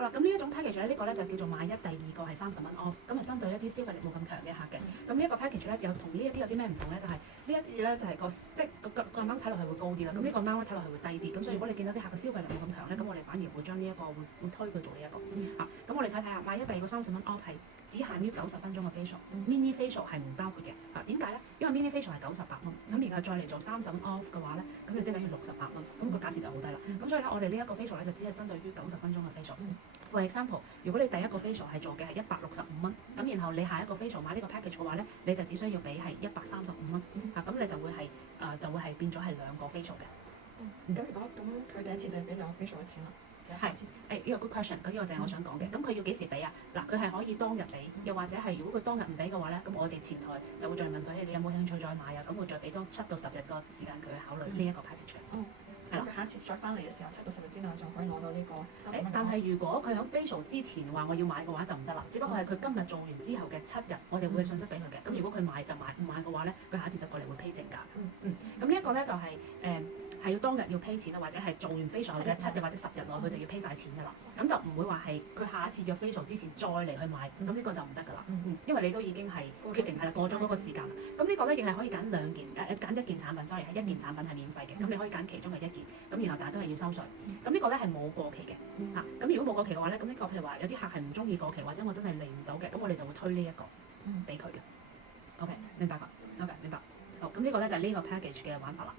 好啦，咁呢一種 package 咧，呢個咧就叫做買一第二個係30蚊 off，咁係針對一啲消費力冇咁強嘅客嘅。咁呢一個 package 咧又同呢一啲有啲咩唔同咧？就係呢一啲咧就係即係個 amount 睇落去會高啲啦。咁呢個 amount 睇落去會低啲。咁所以如果你見到啲客嘅消費力冇咁強咧，咁我哋反而會將呢一個會推佢做呢一個嚇。咁我哋睇睇下買一第二個30蚊 off 係只限於90分鐘嘅 facial，mini facial 係唔包括嘅嚇。點解咧？因為 mini facial 係98蚊，咁而家再嚟做30蚊 off 嘅話咧，咁就即係等於68蚊，咁個價錢就好低啦。咁所以咧，我哋呢一個 facial 咧就只係針對於90分鐘嘅 facial。For example，如果你第一個 facial 係做嘅係165蚊，咁然後你下一個 facial 買呢個 package 嘅話咧，你就只需要俾係135蚊，嚇咁你就會係變咗係2個 facial 嘅。咁如果咁佢第一次就係俾2個 facial 嘅錢啦。係，呢個 good question，咁呢個就係我想講嘅。咁佢要幾時俾啊？嗱，佢係可以當日俾，又或者係如果佢當日唔俾嘅話咧，咁我哋前台就會再問佢，你有冇興趣再買啊？咁會再俾多7到10日個時間佢去考慮呢一個 package 嘅。係啦，佢下一次再翻嚟嘅時候7到10日之內就可以攞到呢個30蚊。但係如果佢喺 facial 之前話我要買嘅話就唔得啦，只不過係佢今日做完之後嘅7日，我哋會信息俾佢嘅。咁如果佢買就買，唔買嘅話咧，佢下一次就過嚟會批正價。咁呢一個咧就係係要當日要批錢啊，或者係做完 facial 嘅7日或者10日內，佢就要批晒錢㗎啦。咁就唔會話係佢下一次約 facial 之前再嚟去買，咁呢個就唔得㗎啦。因為你都已經係決定係啦，過咗嗰個時間。咁呢個咧亦係可以揀揀一件產品，sorry 係一件產品係免費嘅，咁你可以揀其中嘅一件，咁然後但係都係要收稅。咁呢個咧係冇過期嘅嚇。咁如果冇過期嘅話咧，咁呢個譬如話有啲客係唔中意過期，或者我真係嚟唔到嘅，咁我哋就會推呢一個俾佢嘅。OK， 明白㗎。OK， 明白。好，咁呢個咧就係呢個 package 嘅玩法啦。